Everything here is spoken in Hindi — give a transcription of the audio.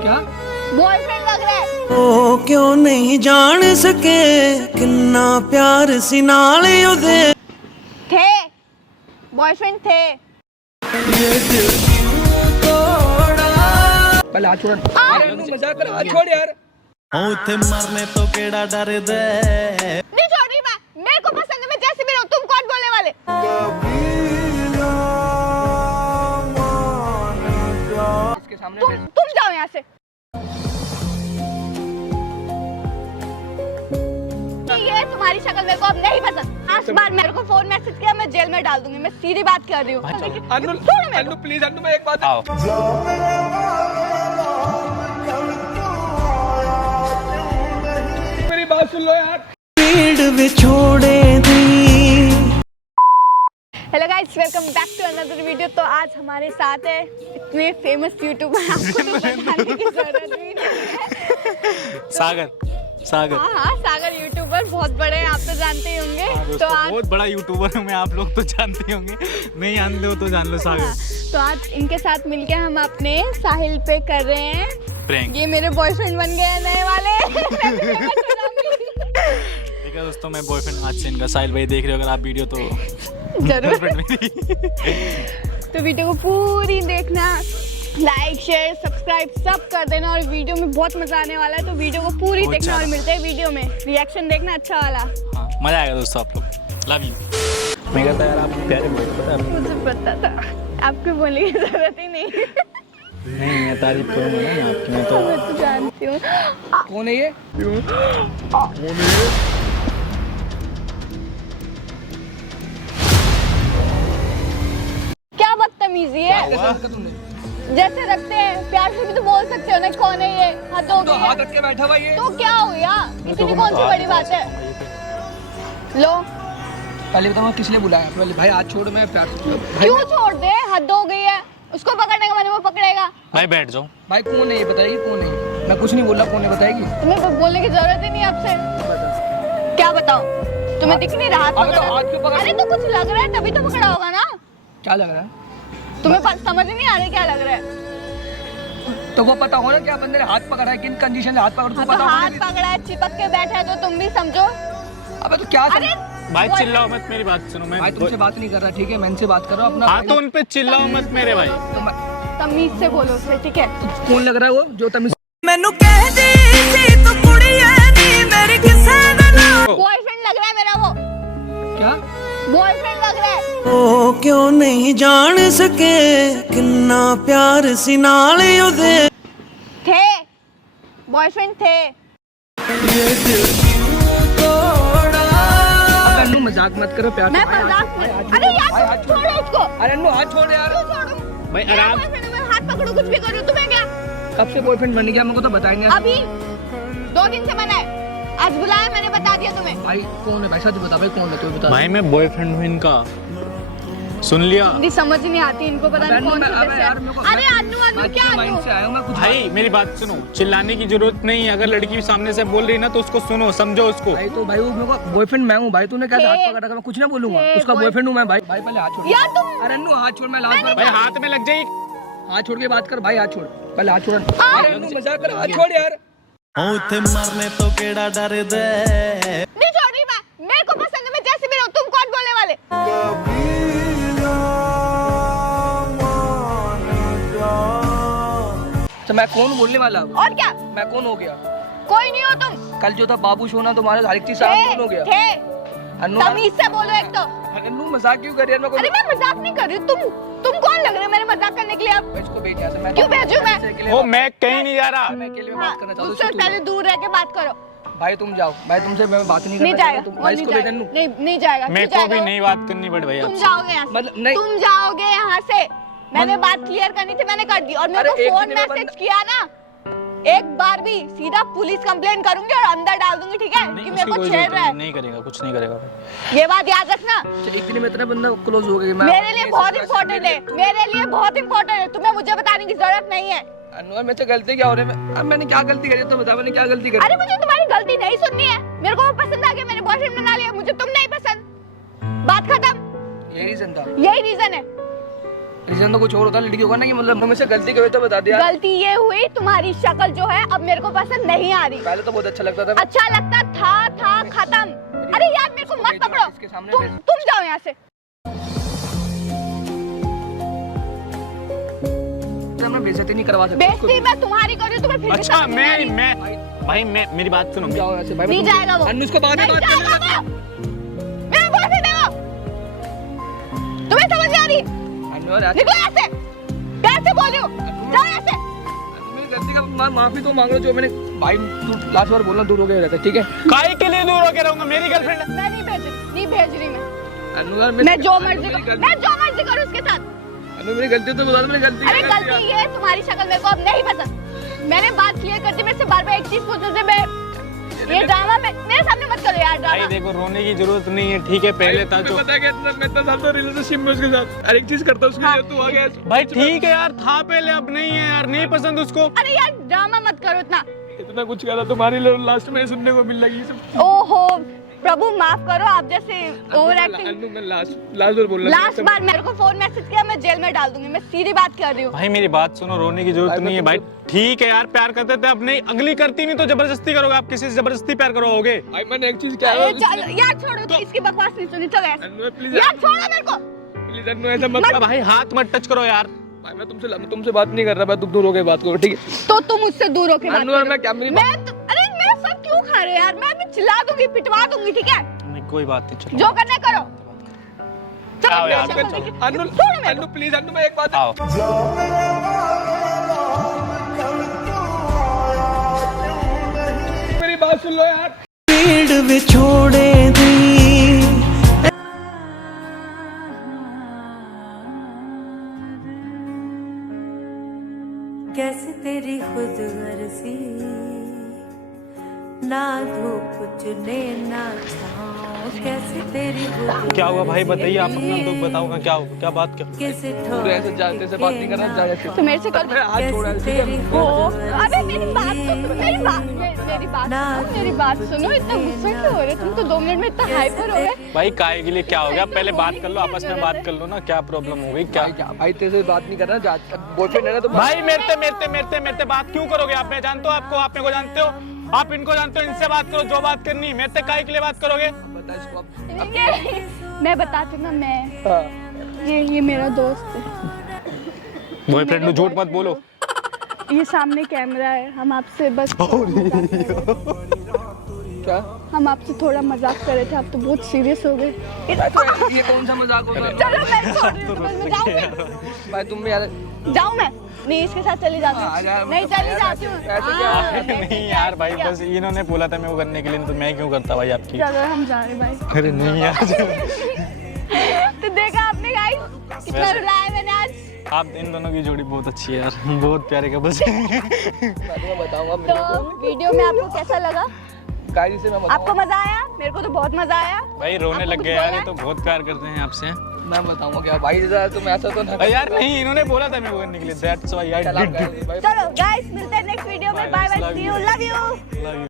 क्या बॉयफ्रेंड लग रहा है? ओ क्यों नहीं जान सके किन्ना प्यार सी नाल ओदे थे बॉयफ्रेंड थे। पहले हाथ छोड़। अरे मजाक कर, हाथ छोड़ यार। हूं थे मरने तो केड़ा डर दे। नहीं छोड़ रही मैं, मेरे को पसंद है, मैं जैसे भी रहूं। तुम कौन बोलने वाले? इसके सामने तुम जाओ यहाँ से। ये तुम्हारी शक्ल मेरे को अब नहीं पसंद। आज बार मेरे को फोन मैसेज किया, मैं जेल में डाल दूंगी। मैं सीधी बात कर रही हूँ। अन्नू प्लीज, अन्नू मैं एक बात मेरी बात सुन लो यार। पीड़ विछोड़े दी। Hello guys, welcome back to another video. तो आज हमारे साथ है इतने फेमस यूट्यूबर, आपको तो बताने की जरूरत भी नहीं है। सागर हाँ, सागर यूट्यूबर बहुत बड़े हैं, आप तो जानते ही होंगे। तो आज बहुत बड़ा यूट्यूबर हूँ मैं, आप लोग तो जानते होंगे, नहीं जानते हो तो जान लो सागर। हाँ, तो आज इनके साथ मिलके हम अपने साहिल पे कर रहे हैं प्रैंक। ये मेरे बॉयफ्रेंड बन गए हैं नए वाले। ठीक है दोस्तों, मैं बॉयफ्रेंड आज से इनका। साहिल भाई देख रहे हो अगर आप वीडियो तो जरूर। बॉयफ्रेंड मेरी। तो वीडियो को पूरी देखना, लाइक शेयर सब्सक्राइब सब कर देना, और वीडियो में बहुत मजा आने वाला है। तो वीडियो को पूरी बहुत देखना, और ज्यादा। मिलते हैं वीडियो में। रिएक्शन देखना अच्छा वाला। हाँ, मजा आएगा दोस्तों, आप लोग लव यू। मैं कहता यार आप प्यारे पता है। मुझे पता था, आपको बोलने की जरूरत ही नहीं। नहीं मैं तारीफ करूँगा ना आपकी, मैं तो मैं तो जानती हूँ। कौन है ये? क्या बदतमीजी है, कैसे रखा तुमने? जैसे रखते हैं प्यार से भी तो बोल सकते हो ना। कौन है ये? हद हो तो गई हाथ है। रख के बैठा हुआ ये। तो क्या हो गया, इतनी कौन सी बड़ी बात है? लो, पहले बताओ मैं किस लिए बुलाया? पहले भाई हाथ छोड़, मैं प्यार से भाई, क्यों छोड़ दे? हद हो गई है। उसको पकड़ने का मैंने, वो पकड़ेगा। भाई बैठ जाओ। भाई कौन है ये बताइए, कौन है? मैं कुछ नहीं बोला, कौन है बताएगी? तुम्हें बोलने की जरूरत ही नहीं है आपसे। क्या बताओ, तुम्हें दिख नहीं रहा? हाथ अब तो पकड़ा। हाथ क्यों पकड़ा? अरे तो कुछ लग रहा है तभी तो पकड़ा होगा ना। क्या लग रहा है? तुम्हें समझ नहीं आ रहा क्या लग रहा है? तो वो पता हो ना क्या बंदे ने हाथ पकड़ा है, किन कंडीशन से हाथ पकड़ा, हाँ, तो तो पता हाथ होगा। पकड़ा है, चिपक के बैठा है, तो तुम भी समझो। अबे तो क्या अरे भाई चिल्लाओ मत, मेरी बात सुनो। मैं भाई तुमसे बात नहीं कर रहा, ठीक है? मैं इनसे बात कर रहा हूँ अपना। हाँ तो उन पे चिल्लाओ मत मेरे भाई। तो तमीज से बोलो उससे, ठीक है? कौन लग रहा है वो जो तमीज? मैनू कहदी सी तू कुड़िए नी मेरी किसे ना। बॉयफ्रेंड लग रहा है मेरा वो। क्या बॉयफ्रेंड लग रहा है। ओ क्यों नहीं जान सके किन्ना प्यार सी नाल ओदे। थे बॉयफ्रेंड थे। अब अन्नू मजाक मत करो, प्यार से। मैं भाई, मजाक भाई, में। हाथ अरे छोड़, भाई, यार हाथ छोड़। छोड़ो उसको। अरे अन्नू हाथ छोड़ यार। क्यों छोड़ूं? भाई मेरा आराम। boyfriend है, मैं हाथ पकड़ूं कुछ भी करूं, तुम्हें क्या? कब से बॉयफ्रेंड बन गया? मेरे को तो बताएंगे। अभी 2 दिन से मना है। आज बुलाया, मैंने बता दिया तुम्हें। भाई कौन है? भाई सच बता, भाई कौन है? तू बता। भाई मैं बॉयफ्रेंड हूँ इनका, सुन लिया? हिंदी समझ नहीं आती इनको, पता नहीं कौन सी अबे जैसे यार मेरे को। है। अरे अन्नू अन्नू क्या माइंड से अन्नू? आया हूं मैं कुछ। भाई मेरी बात सुनो, चिल्लाने की जरूरत नहीं है। अगर लड़की सामने से बोल रही है ना तो उसको सुनो, समझो उसको। भाई तो भाई वो मेरे को बॉयफ्रेंड मैं हूँ भाई, तूने कैसे हाथ पकड़ा? मैं कुछ ना बोलूंगा, उसका बॉयफ्रेंड हूँ मैं। भाई भाई पहले हाथ छोड़ यार तुम। अरे अन्नू हाथ छोड़, मैं लास्ट बार। भाई हाथ में लग जाए। हाथ छोड़ के बात कर भाई, हाथ छोड़ पहले, हाथ छोड़। अरे अन्नू मजाक कर, हाथ छोड़ यार। हूं थे मरने तो केड़ा डर दे। नहीं छोड़ रही मैं, मेरे को पसंद है, मैं जैसे भी रहूं। तुम कौन बोलने वाले? तो मैं कौन बोलने वाला हूँ? और क्या? मैं कौन हो गया? कोई नहीं हो तुम। कल जो था बाबू सोना तुम्हारे हर एक चीज से कौन हो गया? थे। अन्नू तमीज से बोलो एक तो। अन्नू मजाक क्यों कर रही है? मैं अरे मैं मजाक नहीं कर रही। तुम कौन लग रहे हो मेरे मजाक करने के लिए? अब इसको भेज यहाँ से। मैं क्यों भेजूं मैं? वो मैं कहीं नहीं जा रहा। मैं अकेले में बात करना चाहता हूँ। उससे पहले दूर रह के बात करो। भाई तुम जाओ, भाई तुमसे मैं बात नहीं नहीं करना जाएगा, चाहता। वो भाई नहीं इसको भेज जाएगा। अन्नू। नहीं जाएगा। मेरे क्यों को भी जाएगा? नहीं बात करनी पड़ भाई तुम आपसे। जाओगे यहाँ से। मतलब नहीं। तुम जाओगे यहाँ से। मैंने बात क्लियर करनी थी, मैंने कर दी। और मेरे अरे को एक फोन दिन में मैसेज किया ना, एक बार भी सीधा पुलिस कंप्लेंट करूंगी और अंदर डाल दूंगी, ठीक है? कि मेरे को कोई छेड़ जरूरत रहा है। नहीं करेगा, कुछ नहीं करेगा। ये बात याद रखना। एक दिन में इतना बंदा क्लोज हो गई। मेरे लिए बहुत इंपॉर्टेंट है, मेरे लिए बहुत इंपॉर्टेंट है। तुम्हें मुझे बताने की जरूरत नहीं है। अनुआ मेरे से गलती क्या हो रही है? अब मैंने क्या गलती करी? तो बता, मैंने क्या गलती करी? अरे मुझे तुम्हारी गलती नहीं सुननी है। मेरे को वो पसंद आ गया, मैंने बॉयफ्रेंड बना लिया। मुझे तुम नहीं पसंद, बात खत्म। यही रीजन था? यही रीजन है। रीजन तो कुछ और होता है लड़की होगा ना कि मतलब मुझसे गलती की वजह तो बता दिया। गलती ये हुई तुम्हारी शक्ल जो है अब मेरे को पसंद नहीं आ रही। पहले तो बहुत अच्छा लगता था। अच्छा लगता था खत्म। अरे यार मेरे को मत पकड़ो, इसके सामने तुम जाओ यहाँ से। मैं बेइज्जती नहीं करवा सकता। बेइज्जती मैं तुम्हारी कर रही हूँ, तुम्हें फिर भी अच्छा समझ नहीं आ रही। भाई मैं मेरी बात सुनो। जाओ यहाँ से भाई। नहीं जाएगा वो। अन्नू उसको बाद में नहीं बात जाएगा करना। वो। मेरा बॉयफ्रेंड है वो। तुम्हें समझ नहीं आ रही? अन्नू यार निकलो यहाँ से। प्यार से बोल रही हूँ, जाओ यहाँ से। मेरी गलती का माफी तो मांग लो जो मैंने भाई तू लास्ट बार बोलना दूर हो गया रहता ठीक है। काहे के लिए दूर होके रहूंगा, मेरी गर्लफ्रेंड है। मैं नहीं भेज रही मैं। अन्नू यार मैं जो मर्जी करूँ उसके साथ। अन्नू मेरी गलती तो बता दो। मेरी गलती अरे गलती ये है तुम्हारी शक्ल मेरे को अब नहीं पसंद। मैंने बात क्लियर कर दी, मेरे से बार-बार एक चीज पूछने से मैं ये ड्रामा मेरे सामने मत करो यार भाई ड्रामा। देखो रोने की जरूरत नहीं है, ठीक है पहले था जो। पता है मैं इतना साल तो रिलेशनशिप में उसके साथ हर एक चीज करता हूं उसके लिए तू आ गया। भाई ठीक है यार, था पहले अब नहीं है यार, नहीं पसंद उसको। अरे यार ड्रामा मत करो इतना। इतना कुछ करा तुम्हारी लास्ट में सुनने को मिल लगी सब। ओहो प्रभु माफ करो, आप जैसे ओवर एक्टिंग। अन्नू मैं लास्ट बार बोल रहा लास्ट बार मेरे को फोन मैसेज किया, मैं जेल में डाल दूंगी। मैं सीधी बात कर रही हूँ। भाई मेरी बात सुनो, रोने की जरूरत नहीं है भाई। ठीक है यार, प्यार करते थे, अब नहीं, अगली करती नहीं तो जबरदस्ती करोगे। आप किसी से जबरदस्ती प्यार करोगे? भाई मैंने एक चीज क्या अरे चलो यार छोड़ो, तो इसकी बकवास नहीं सुनी। चलो अन्नू प्लीज यार छोड़ो मेरे को। प्लीज अन्नू ऐसा मत। भाई हाथ मत टच करो यार। भाई मैं तुमसे बात नहीं कर रहा। मैं तुम दूर हो के बात करो ठीक है। तो तुम मुझसे दूर होके बात अन्नू यार करो। मैं क्या मेरी अरे मेरा सब क्यों खा रहे हो यार? मैं चिल्ला दूंगी, पिटवा दूंगी, ठीक है? नहीं कोई बात नहीं, चलो जो करना करो। आओ यार, अन्नू अन्नू प्लीज अन्नू मैं एक बात आओ। मेरी बात सुन लो यार। पीड़ विछोड़े दी कैसे तेरी खुद गर्जी ना धूप चुने ना छाँव, कैसे तेरी खुद क्या हुआ भाई, बताइए आप अपना दुख बताओ। क्या बात क्या? कैसे पूरे ऐसे जाते से बात नहीं करना चाहिए। तो मेरे से कर मेरा हाथ छोड़ा है ठीक तेरी है। खुद अबे मेरी बात सुनो, मेरी बात सुनो। इतना गुस्सा क्यों हो रहे तुम? तो 2 मिनट में इतना हाइपर हो गए। भाई काहे के लिए, क्या हो गया? पहले बात कर लो, आपस में बात कर लो ना। क्या प्रॉब्लम हो गई? क्या भाई तेरे से बात नहीं करना। बॉयफ्रेंड है ना तो भाई मेरे बात क्यों करोगे आप? मैं जानता हूँ आपको, आप मेरे को जानते हो, आप इनको जानते हो। इनसे बात करो जो बात करनी है। मेरे काहे के लिए बात करोगे? बता इसको अब। मैं बताती हूँ ना, मैं हाँ। ये मेरा दोस्त है। बॉयफ्रेंड को झूठ मत बोलो। ये सामने कैमरा है। हम आपसे बस क्या? हम आपसे थोड़ा मजाक कर रहे थे, आप तो बहुत सीरियस हो गए। ये कौन सा मजाक होता है? चलो मैं छोड़ रही हूँ, मैं जाऊँ मैं? भाई तुम भी यार जाऊँ मैं? नहीं इसके साथ चली जाती हूँ। नहीं चली जाती हूँ। ऐसे क्या? हाँ, नहीं यार भाई, बस इन्होंने बोला था मैं वो करने के लिए, तो मैं क्यों करता भाई आपकी? चलो हम जा रहे हैं भाई। अरे नहीं यार। तो देखा आपने गाइस कितना रुलाया मैंने आज। आप इन दोनों की जोड़ी बहुत अच्छी है यार, बहुत प्यारे कपल्स हैं। मैं तुम्हें बताऊंगा तो वीडियो में आपको कैसा लगा? गाइस से मैं बताऊंगा। आपको मजा आया? मेरे को तो बहुत मजा आया। भाई रोने आपको लग कुछ गए यार, बोलना ये तो बहुत प्यार करते हैं आपसे। मैं बताऊंगा क्या भाई तुम ऐसा तो ना यार नहीं, इन्होंने बोला था मैं वो करने के लिए, दैट्स व्हाई आई चला डिड। चलो गाइस मिलते हैं नेक्स्ट वीडियो में। Bye bye, see you, love you.